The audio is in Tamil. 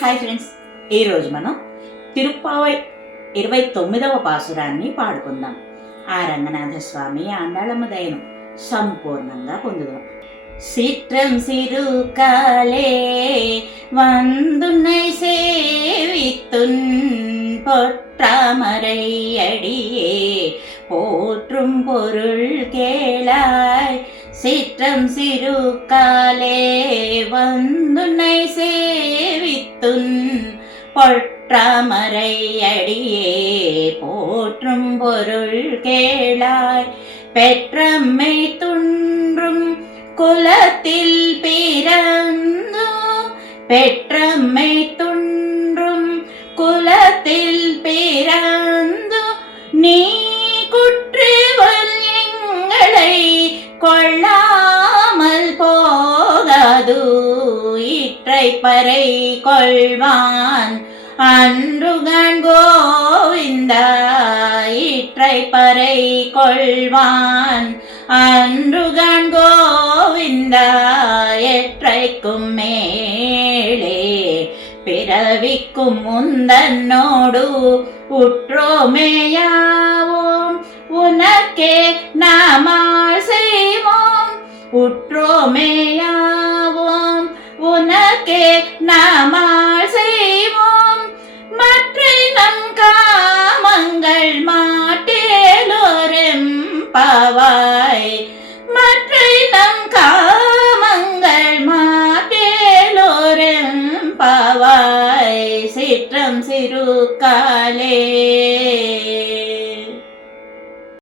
హాయ్ ఫ్రెండ్స్, ఈరోజు మనం తిరుప్పావై 29వ పాసురాన్ని పాడుకుందాం. ఆ రంగనాథ స్వామి ఆండాళమ్మ దయను సంపూర్ణంగా పొందుదాం. சிற்றம் சிறுகாலே வந்துன்னை சேவித்துன் பொற்றாமரை அடியே போற்றும் பொருள் கேளாய். சிற்றம் சிறுகாலே வந்துன்னை சேவித்துன் பொற்றாமரை அடியே போற்றும் பொருள் கேளாய். பெற்றம்மை துன்றும் குலத்தில் பிறந்து பெற்றம்மை துன்றும் குலத்தில் பிறந்து நீ குற்றவல் எங்களை கொள்ளாமல் போகாது. இற்றை பறை கொள்வான் அன்றுகண் கோவிந்தா. இற்றை பறை கொள்வான் அன்றுகண் கோவிந்தா. எற்றைக்கும் மேலே பிறவிக்கும் முந்தன்னோடு உற்றோமேயாவோம். உனக்கே நாமால் செய்வோம் உற்றோமேயாவோம். உனக்கே நாமால் செய்வோம். மற்ற நம் காமங்கள் மாட்டேலோரெம் பாவாய். மற்ற நம் காமங்கள் மாட்டேலோரெம் பாவாய். சிற்றம் சிறுகாலே